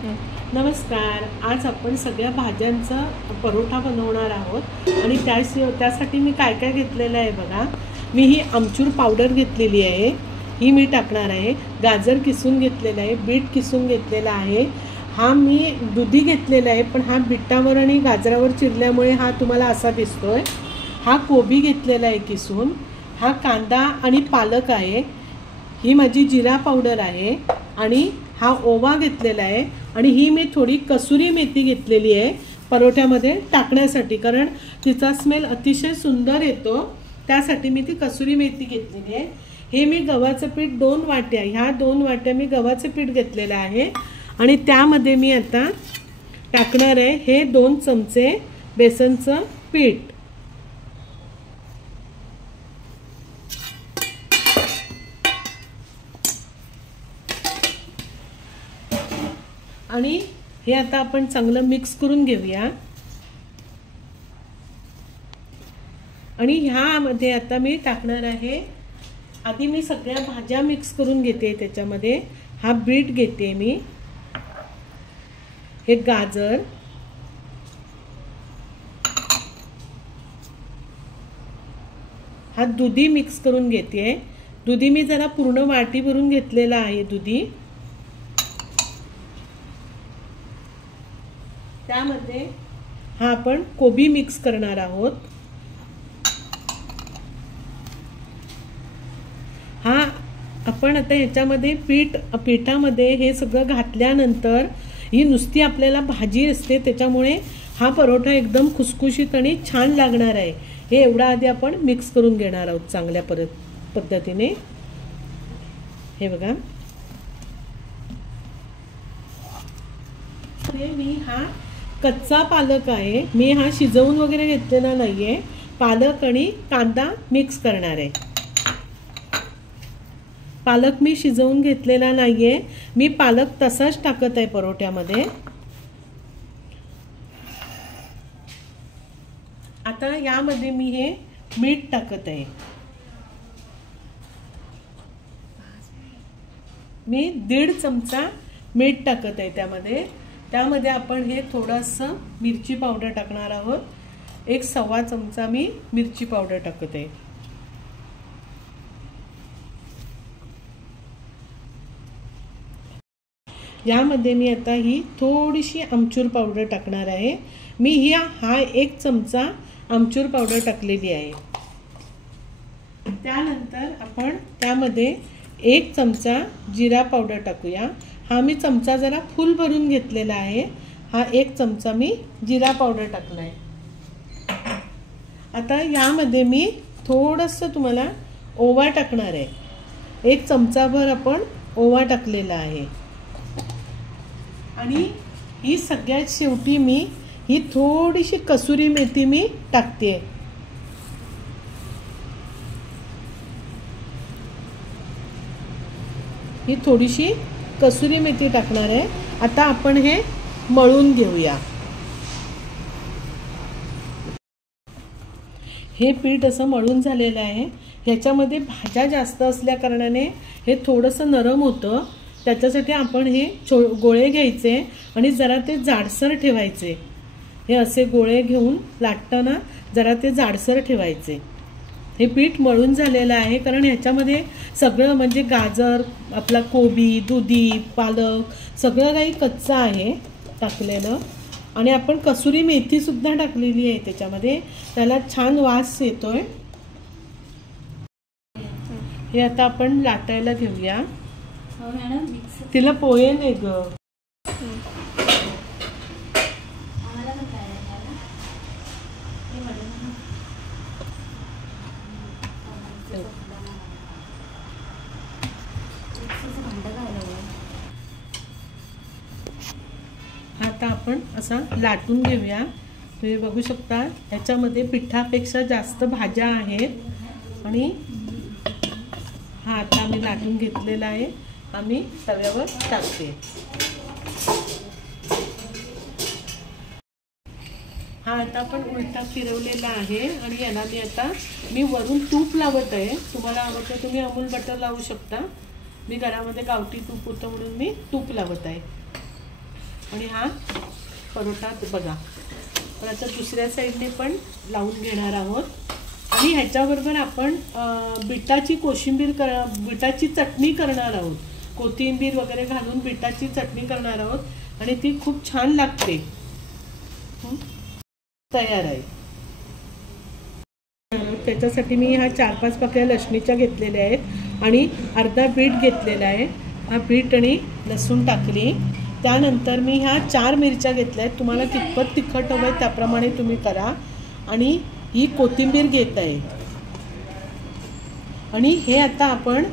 नमस्कार. आज आपण सगळ्या भाज्यांचा परोठा बनवणार आहोत आणि त्यासाठी मी काय काय घेतलेलं आहे बघा. मी ही आमचूर पावडर घेतलेली आहे, ही मी टाकणार आहे. गाजर किसून घेतलेलं आहे, बीट किसून घेतलेला आहे. हा मी दुधी घेतलेला आहे, पण हा बीटावर आणि गाजरावर चिरल्यामुळे हा तुम्हाला असा दिसतोय. हा कोबी घेतलेला आहे किसून. हा कांदा आणि पालक आहे. ही माझी जिरा पावडर आहे आणि हा ओवा घेतलेला आहे आणि ही मी थोडी कसुरी मेथी घेतलेली आहे परोठ्यामध्ये टाकण्यासाठी, कारण तिचा स्मेल अतिशय सुंदर येतो. त्यासाठी मी ती कसुरी मेथी घेतलेली आहे. हे मी गव्हाचं पीठ 2 वाट्या, ह्या 2 वाट्या मी गव्हाचं पीठ घेतलेलं आहे आणि त्यामध्ये मी आता टाकणार आहे हे 2 चमचे बेसनचं पीठ. आणि हे आता आपण चांगलं मिक्स करून घेऊया. आणि ह्यामध्ये आता मी टाकणार आहे, आधी मी सगळ्या भाज्या मिक्स करून घेते. त्याच्यामध्ये हा बीट घेते मी, हे गाजर, हा दुधी मिक्स करून घेते. दुधी मी जरा पूर्ण वाटी भरून घेतलेला आहे दुधी. त्यामध्ये हा आपण कोबी मिक्स करणार आहोत. हा आपण आता ह्याच्यामध्ये पिठामध्ये हे सगळं घातल्यानंतर ही नुसती आपल्याला भाजी असते, त्याच्यामुळे हा परोठा एकदम खुसखुशीत आणि छान लागणार आहे. हे एवढा आधी आपण मिक्स करून घेणार आहोत चांगल्या पद्धतीने. हे बघा, मी हा कच्चा पालक आहे, मी हा शिजवून वगैरे घेतलेला नाहीये. पालक आणि कांदा मिक्स करणार आहे. पालक मी शिजवून घेतलेला नाहीये, मी पालक तसाच टाकत आहे परोठ्यामध्ये. आता यामध्ये मी हे मीठ टाकत आहे. मी 1.5 चमचा मीठ टाकत आहे त्यामध्ये आपण हे थोडंसं मिरची पावडर टाकणार आहोत. 1.25 चमचा मी मिरची पावडर टाकत आहे. यामध्ये मी आता ही थोडीशी आमचूर पावडर टाकणार आहे. मी हा 1 चमचा आमचूर पावडर टाकलेली आहे. त्यानंतर आपण त्यामध्ये 1 चमचा जिरा पावडर टाकूया. हा मी चमचा जरा फुल भरून घेतलेला आहे. हा 1 चमचा मी जिरा पावडर टाकलाय. आता यामध्ये मी थोडंसं तुम्हाला ओवा टाकणार आहे. 1 चमचाभर आपण ओवा टाकलेला आहे. आणि ही सगळ्यात शेवटी मी ही थोडीशी कसुरी मेथी मी टाकते. ही थोडीशी कसुरी मेथी टाकणार आहे. आता आपण हे मळून घेऊया. हे पीठ असं मळून झालेलं आहे. ह्याच्यामध्ये भाज्या जास्त असल्या कारणाने हे थोडंसं नरम होतं. त्याच्यासाठी आपण हे गोळे घ्यायचे आणि जरा ते जाडसर ठेवायचे. हे असे गोळे घेऊन लाटताना जरा ते जाडसर ठेवायचे. हे पीठ मळून झालेलं आहे, कारण ह्याच्यामध्ये सगळं म्हणजे गाजर, आपला कोबी, दुधी, पालक सगळं काही कच्चं आहे टाकलेलं. आणि आपण कसुरी मेथी सुद्धा टाकलेली आहे त्याच्यामध्ये, त्याला छान वास येतोय. हे आता आपण लाटायला घेऊया. तिला पोहे नाही ग. आता आपण असा लाटून घेऊया. तुम्ही बघू शकता ह्याच्यामध्ये पिठापेक्षा जास्त भाज्या आहेत. आणि हा आता आम्ही लाटून घेतलेला आहे, आम्ही तव्यावर टाकते. हा आता आपण उलटा फिरवलेला आहे आणि याला मी वरून तूप लावत आहे. तुम्हाला आवडतं तुम्ही अमूल बटर लावू शकता. मी घरामध्ये गावठी तूप होतं म्हणून मी तूप लावत आहे. आणि हा परोठा बघा. पण आता दुसऱ्या साईडने पण लावून घेणार आहोत. आणि ह्याच्याबरोबर आपण बिटाची बिटाची चटणी करणार आहोत. कोथिंबीर वगैरे घालून बिटाची चटणी करणार आहोत आणि ती खूप छान लागते. तयार आहे. त्याच्यासाठी मी ह्या 4-5 पाकळ्या लसणीच्या घेतलेल्या आहेत आणि अर्धा बीट घेतलेला आहे. हा बीट आणि लसूण टाकली. त्यानंतर मी ह्या 4 मिरच्या घेतल्या आहेत. तुम्हाला कितपत तिखट हवं आहे त्याप्रमाणे तुम्ही करा. आणि ही कोथिंबीर घेत आहे. आणि हे आता आपण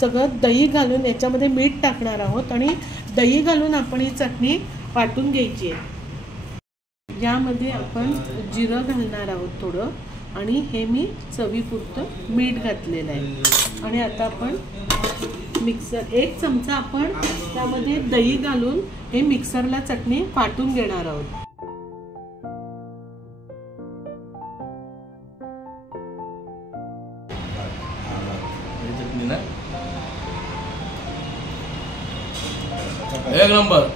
सगळं दही घालून याच्यामध्ये मीठ टाकणार आहोत आणि दही घालून आपण ही चटणी वाटून घ्यायची आहे. यामध्ये आपण जिरं घालणार आहोत थोडं आणि हे मी चवीपुरतं मीठ घातलेलं आहे. आणि आता आपण मिक्सर 1 चमचा आपण त्यामध्ये दही घालून हे मिक्सरला चटणी वाटून घेणार आहोत. एक नंबर.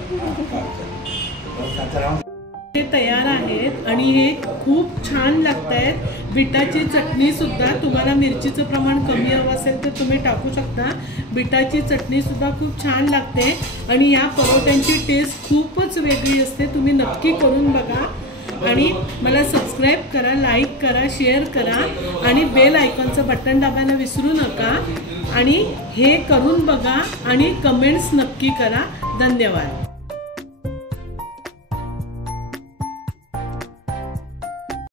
ते तयार आहेत आणि हे खूप छान लागत आहेत. बिटाची चटणी सुद्धा तुम्हाला मिरचीचं प्रमाण कमी हवं असेल तर तुम्ही टाकू शकता. बिटाची चटणी सुद्धा खूप छान लागते आणि या परोठ्यांची टेस्ट खूपच वेगळी असते. तुम्ही नक्की करून बघा आणि मला सबस्क्राईब करा, लाईक करा, शेअर करा आणि बेल आयकॉनचं बटन दाबायला विसरू नका. आणि हे करून बघा आणि कमेंट्स नक्की करा. धन्यवाद.